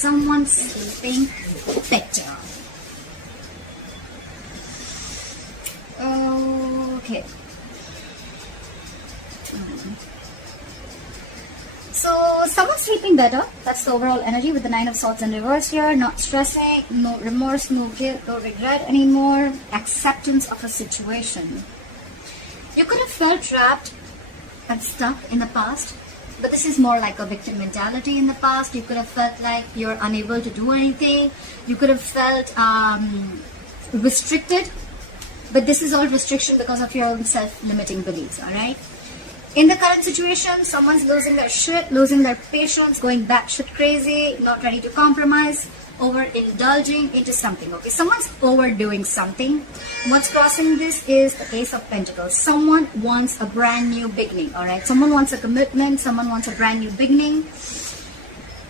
someone sleeping better. Okay. So someone's sleeping better. That's the overall energy with the Nine of Swords in reverse here. Not stressing, no remorse, no guilt, no regret anymore. Acceptance of a situation. You could have felt trapped and stuck in the past, but this is more like a victim mentality in the past. You could have felt like you're unable to do anything. You could have felt restricted, but this is all restriction because of your own self-limiting beliefs, alright? In the current situation, someone's losing their shit, losing their patience, going batshit crazy, not ready to compromise, overindulging into something, okay? Someone's overdoing something. What's crossing this is the Ace of Pentacles. Someone wants a brand new beginning, alright? Someone wants a commitment, someone wants a brand new beginning,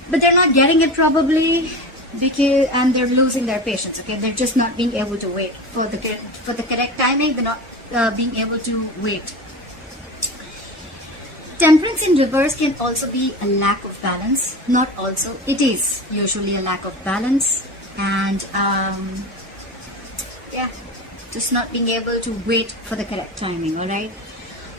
but they're not getting it probably and they're losing their patience, okay? They're just not being able to wait for the correct timing. They're not being able to wait. Temperance in reverse can also be a lack of balance. Not also, it is usually a lack of balance. And yeah, just not being able to wait for the correct timing, alright?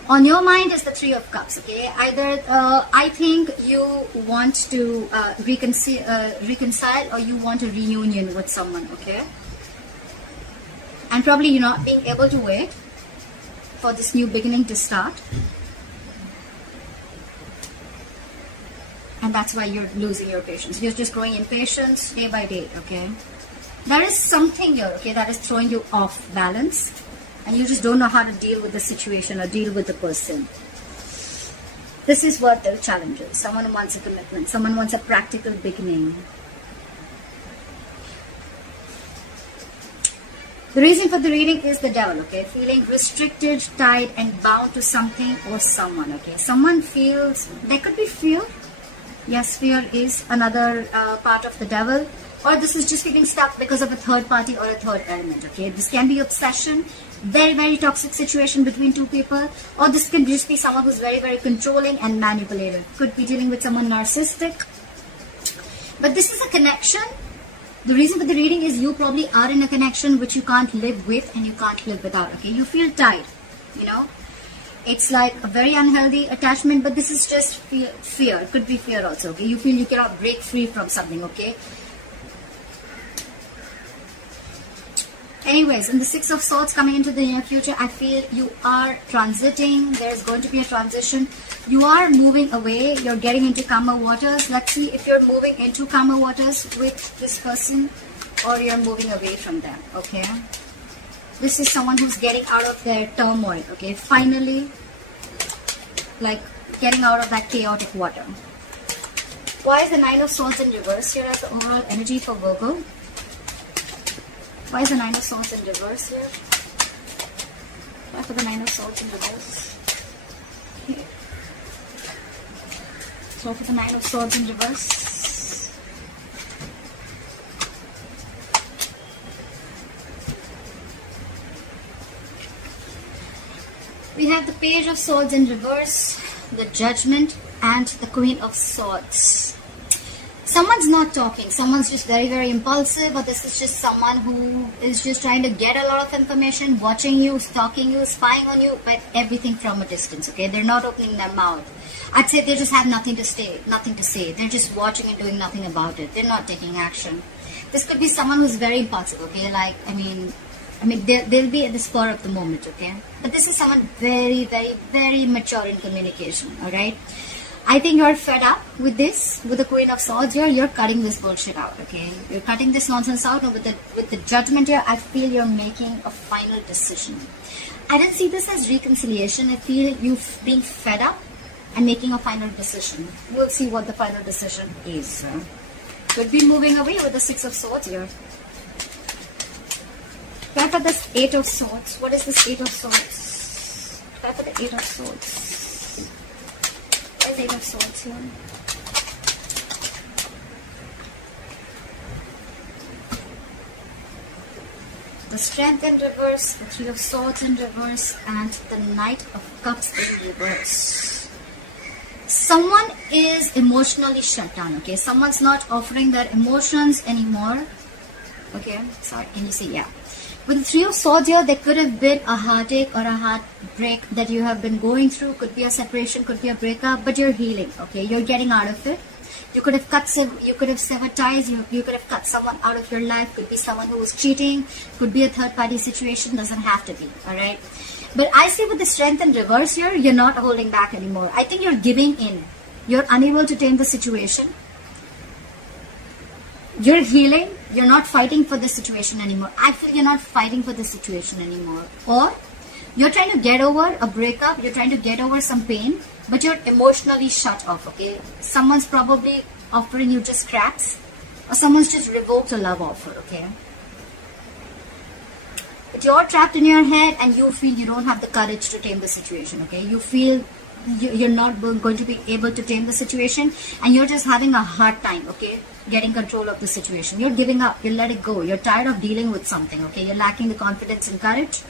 On your mind is the Three of Cups, okay? Either I think you want to reconcile or you want a reunion with someone, okay? And probably you're not being able to wait for this new beginning to start. And that's why you're losing your patience. You're just growing impatient day by day, okay? There is something here, okay, that is throwing you off balance. And you just don't know how to deal with the situation or deal with the person. This is what the challenge is. Someone wants a commitment. Someone wants a practical beginning. The reason for the reading is the Devil, okay? Feeling restricted, tied, and bound to something or someone, okay? Someone feels, there could be fear. Yes, fear is another part of the Devil. Or this is just feeling stuck because of a third party or a third element, okay? This can be obsession, very, very toxic situation between two people. Or this can just be someone who's very, very controlling and manipulative. Could be dealing with someone narcissistic. But this is a connection. The reason for the reading is you probably are in a connection which you can't live with and you can't live without, okay? You feel tied, you know? It's like a very unhealthy attachment, but this is just fear. It could be fear also, okay? You feel you cannot break free from something, okay? Anyways, in the Six of Swords coming into the near future, I feel you are transiting. There's going to be a transition. You are moving away. You're getting into calmer waters. Let's see if you're moving into calmer waters with this person or you're moving away from them, okay? This is someone who's getting out of their turmoil, okay? Finally, like getting out of that chaotic water. Why is the Nine of Swords in reverse here as the overall energy for Virgo? Why is the Nine of Swords in reverse here? Why for the Nine of Swords in reverse? Okay. So for the Nine of Swords in reverse. We have the Page of Swords in reverse, the Judgment, and the Queen of Swords. Someone's not talking. Someone's just very, very impulsive, or this is just someone who is just trying to get a lot of information, watching you, stalking you, spying on you, but everything from a distance, okay? They're not opening their mouth. I'd say they just have nothing to say. They're just watching and doing nothing about it. They're not taking action. This could be someone who's very impulsive, okay? Like, I mean, they'll be at the spur of the moment, okay? But this is someone very, very, very mature in communication, alright? I think you're fed up with this, with the Queen of Swords here. You're cutting this bullshit out, okay? You're cutting this nonsense out. And with the Judgment here, I feel you're making a final decision. I don't see this as reconciliation. I feel you being fed up and making a final decision. We'll see what the final decision is. Could be moving away with the Six of Swords here. Try for this Eight of Swords. What is this Eight of Swords? Try for the Eight of Swords. What is Eight of Swords here? The Strength in reverse, the Three of Swords in reverse, and the Knight of Cups in reverse. Someone is emotionally shut down, okay? Someone's not offering their emotions anymore. Okay, sorry, can you see? Yeah. With the Three of Swords here, there could have been a heartache or a heartbreak that you have been going through. Could be a separation, could be a breakup, but you're healing, okay? You're getting out of it. You could have severed ties. You could have cut someone out of your life. Could be someone who was cheating. Could be a third-party situation. Doesn't have to be, all right? But I see with the Strength in reverse here, you're not holding back anymore. I think you're giving in. You're unable to tame the situation. You're healing. You're not fighting for the situation anymore. I feel you're not fighting for the situation anymore. Or you're trying to get over a breakup. You're trying to get over some pain, but you're emotionally shut off, okay? Someone's probably offering you just scraps, or someone's just revoked a love offer, okay? But you're trapped in your head and you feel you don't have the courage to tame the situation, okay? You feel you're not going to be able to tame the situation, and you're just having a hard time, okay, getting control of the situation. You're giving up. You let it go. You're tired of dealing with something, okay? You're lacking the confidence and courage.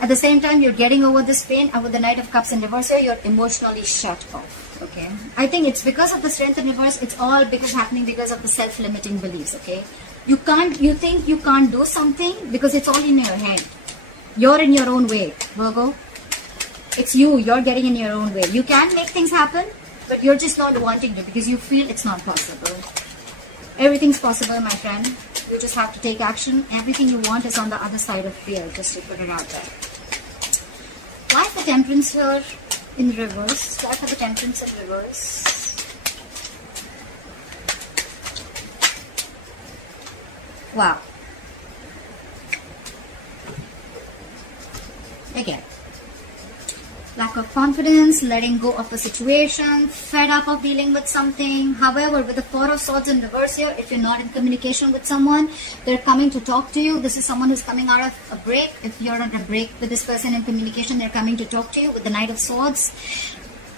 At the same time, you're getting over this pain, and with the Knight of Cups in reverse here, you're emotionally shut off, okay? I think it's because of the Strength in reverse. It's all happening because of the self-limiting beliefs, okay? You think you can't do something because it's all in your head. You're in your own way, Virgo. It's you're getting in your own way. You can make things happen, but you're just not wanting to because you feel it's not possible. Everything's possible, my friend. You just have to take action. Everything you want is on the other side of fear, just to put it out there. Why is the Temperance here in reverse? Why for the Temperance in reverse? Wow. Again. Lack of confidence, letting go of a situation, fed up of dealing with something. However, with the Four of Swords in reverse here, if you're not in communication with someone, they're coming to talk to you. This is someone who's coming out of a break. If you're on a break with this person in communication, they're coming to talk to you. With the Knight of Swords,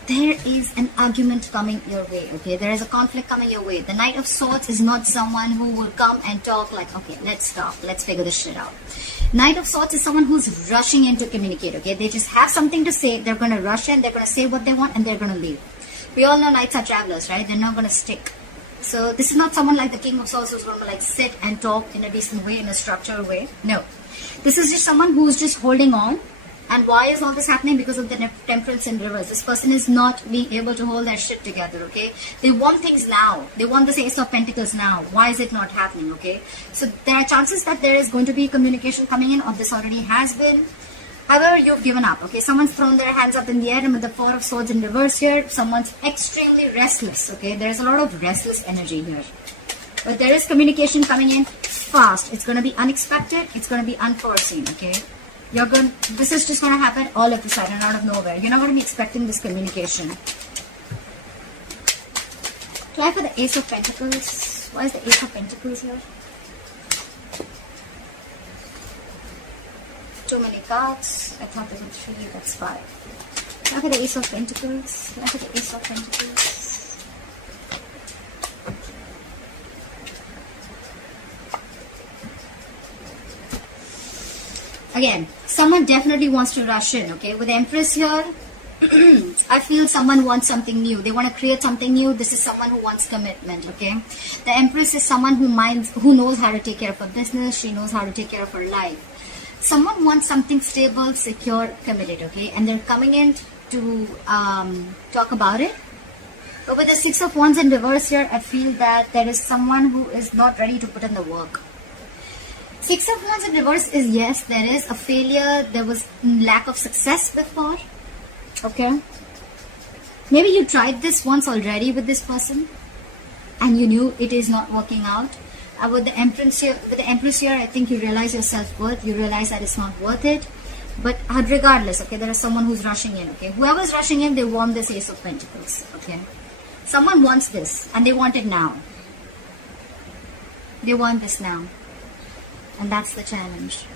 there is an argument coming your way, okay? There is a conflict coming your way. The Knight of Swords is not someone who will come and talk like, okay, let's stop, let's figure this shit out. Knight of Swords is someone who's rushing in to communicate, okay? They just have something to say, they're going to rush in, they're going to say what they want, and they're going to leave. We all know Knights are travelers, right? They're not going to stick. So this is not someone like the King of Swords who's going to like sit and talk in a decent way, in a structured way. No. This is just someone who's just holding on. And why is all this happening? Because of the Temperance in reverse. This person is not being able to hold their shit together, okay? They want things now. They want the Ace of Pentacles now. Why is it not happening, okay? So there are chances that there is going to be communication coming in, or this already has been. However, you've given up, okay? Someone's thrown their hands up in the air, and with the Four of Swords in reverse here, someone's extremely restless, okay? There's a lot of restless energy here. But there is communication coming in fast. It's going to be unexpected. It's going to be unforeseen, okay? This is just going to happen all of a sudden, out of nowhere. You're not going to be expecting this communication. Try for the Ace of Pentacles. Why is the Ace of Pentacles here? Too many cards. I thought there were 3. That's 5. Try for the Ace of Pentacles. Try for the Ace of Pentacles. Again, someone definitely wants to rush in, okay? With the Empress here, I feel someone wants something new. They want to create something new. This is someone who wants commitment, okay? The Empress is someone who knows how to take care of her business. She knows how to take care of her life. Someone wants something stable, secure, committed, okay? And they're coming in to talk about it. But with the Six of Wands in reverse here, I feel that there is someone who is not ready to put in the work. Six of Wands in reverse is, yes, there is a failure. There was lack of success before. Okay. Maybe you tried this once already with this person and you knew it is not working out. With the Empress here, I think you realize your self-worth. You realize that it's not worth it. But regardless, okay, there is someone who's rushing in, okay. Whoever's rushing in, they want this Ace of Pentacles, okay. Someone wants this and they want it now. They want this now. And that's the challenge,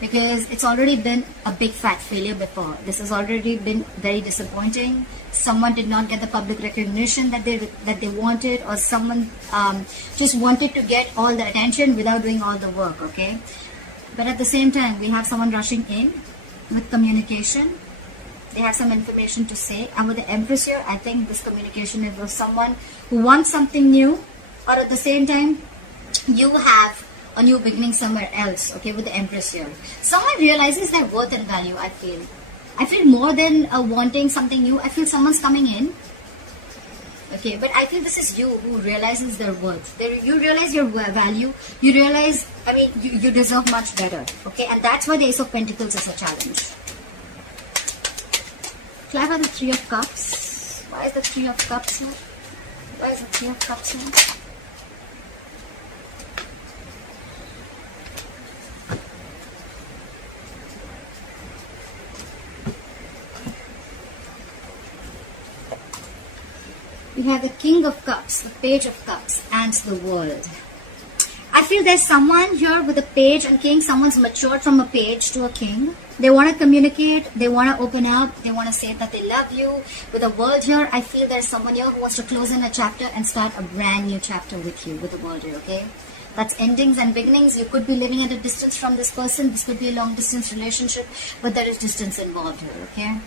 because it's already been a big fat failure before. This has already been very disappointing. Someone did not get the public recognition that they wanted, or someone just wanted to get all the attention without doing all the work, okay? But at the same time, we have someone rushing in with communication. They have some information to say. And with the Empress here, I think this communication is with someone who wants something new, or at the same time, you have a new beginning somewhere else, okay, with the Empress here. Someone realizes their worth and value, I feel. I feel more than wanting something new, I feel someone's coming in. Okay, but I feel this is you who realizes their worth. You realize your value. You realize, I mean, you deserve much better. Okay, and that's why the Ace of Pentacles is a challenge. Clarify the Three of Cups. Why is the Three of Cups here? Why is the Three of Cups here? We have the King of Cups, the Page of Cups, and the World. I feel there's someone here with a Page and King. Someone's matured from a Page to a King. They want to communicate. They want to open up. They want to say that they love you. With the World here, I feel there's someone here who wants to close in a chapter and start a brand new chapter with you, with the World here, okay? That's endings and beginnings. You could be living at a distance from this person. This could be a long distance relationship, but there is distance involved here, okay?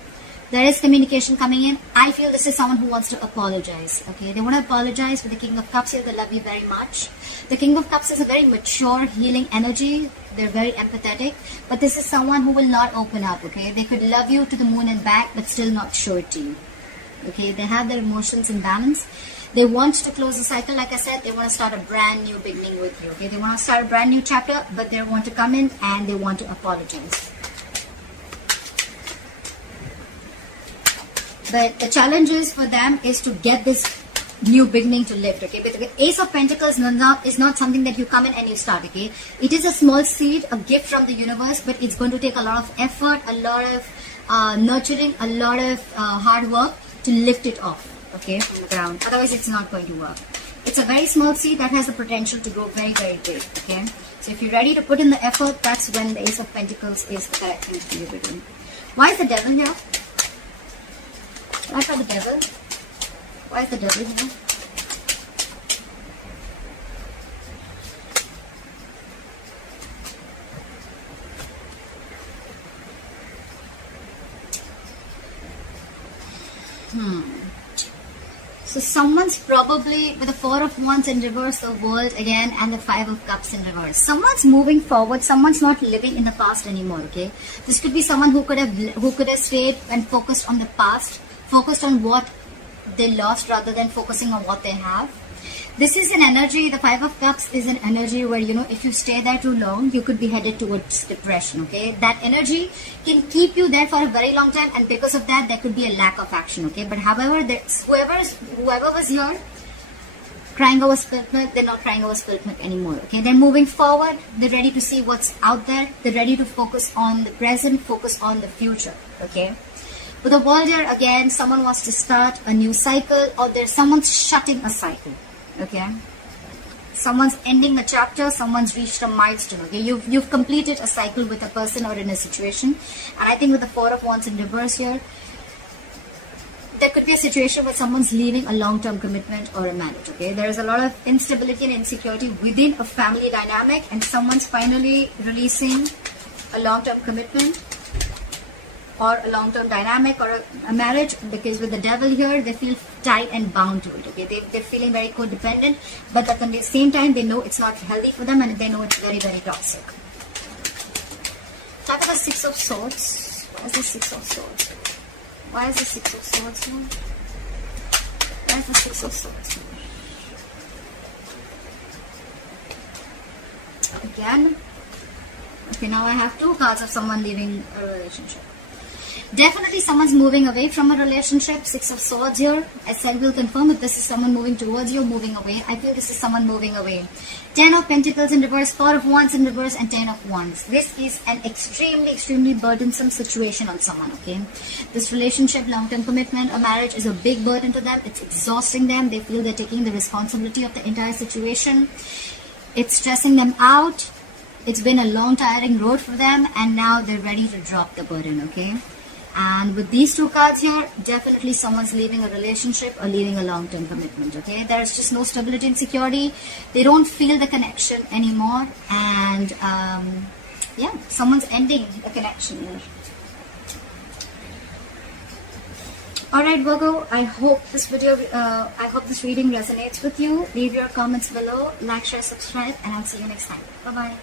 There is communication coming in. I feel this is someone who wants to apologize. Okay, they want to apologize. With the King of Cups here, they love you very much. The King of Cups is a very mature, healing energy. They're very empathetic. But this is someone who will not open up. Okay, they could love you to the moon and back, but still not show it to you. Okay, they have their emotions in balance. They want to close the cycle. Like I said, they want to start a brand new beginning with you. Okay, they want to start a brand new chapter, but they want to come in and they want to apologize. But the challenge is for them is to get this new beginning to lift, okay? But the Ace of Pentacles is not something that you come in and you start, okay? It is a small seed, a gift from the universe, but it's going to take a lot of effort, a lot of nurturing, a lot of hard work to lift it off, okay, from the ground. Otherwise, it's not going to work. It's a very small seed that has the potential to grow very, very big, okay? So if you're ready to put in the effort, that's when the Ace of Pentacles is the correct thing for you to do. Why is the Devil here? Why for the Devil? Why is the Devil here? So someone's probably with the Four of Wands in reverse, the World again, and the Five of Cups in reverse. Someone's moving forward. Someone's not living in the past anymore. Okay, this could be someone who could have stayed and focused on the past, focused on what they lost rather than focusing on what they have. This is an energy, the Five of Cups is an energy where, you know, if you stay there too long, you could be headed towards depression, okay? That energy can keep you there for a very long time, and because of that, there could be a lack of action, okay? But however, whoever was here crying over spilt milk, they're not crying over spilt milk anymore, okay? They're moving forward, they're ready to see what's out there, they're ready to focus on the present, focus on the future, okay? With the World here, again, someone wants to start a new cycle, or there's someone's shutting a cycle. Okay, someone's ending a chapter, someone's reached a milestone. Okay, you've completed a cycle with a person or in a situation. And I think with the Four of Wands in reverse here, there could be a situation where someone's leaving a long-term commitment or a marriage. Okay, there is a lot of instability and insecurity within a family dynamic, and someone's finally releasing a long-term commitment or a long-term dynamic or a marriage, because with the Devil here, they feel tied and bound to it, okay? They're feeling very codependent, but at the same time, they know it's not healthy for them, and they know it's very, very toxic. Talk about the Six of Swords. Why is the Six of Swords? Why is the Six of Swords here? Why is the Six of Swords here? Again. Okay, now I have two cards of someone leaving a relationship. Definitely someone's moving away from a relationship. Six of Swords here. As I will confirm if this is someone moving towards you or moving away. I feel this is someone moving away. 10 of Pentacles in reverse, 4 of Wands in reverse, and 10 of Wands. This is an extremely, extremely burdensome situation on someone, okay? This relationship, long-term commitment, or marriage is a big burden to them. It's exhausting them. They feel they're taking the responsibility of the entire situation. It's stressing them out. It's been a long, tiring road for them, and now they're ready to drop the burden, okay? And with these two cards here, definitely someone's leaving a relationship or leaving a long-term commitment, okay? There's just no stability and security. They don't feel the connection anymore. And, yeah, someone's ending a connection here. Alright Virgo, I hope this this reading resonates with you. Leave your comments below, like, share, subscribe, and I'll see you next time. Bye bye.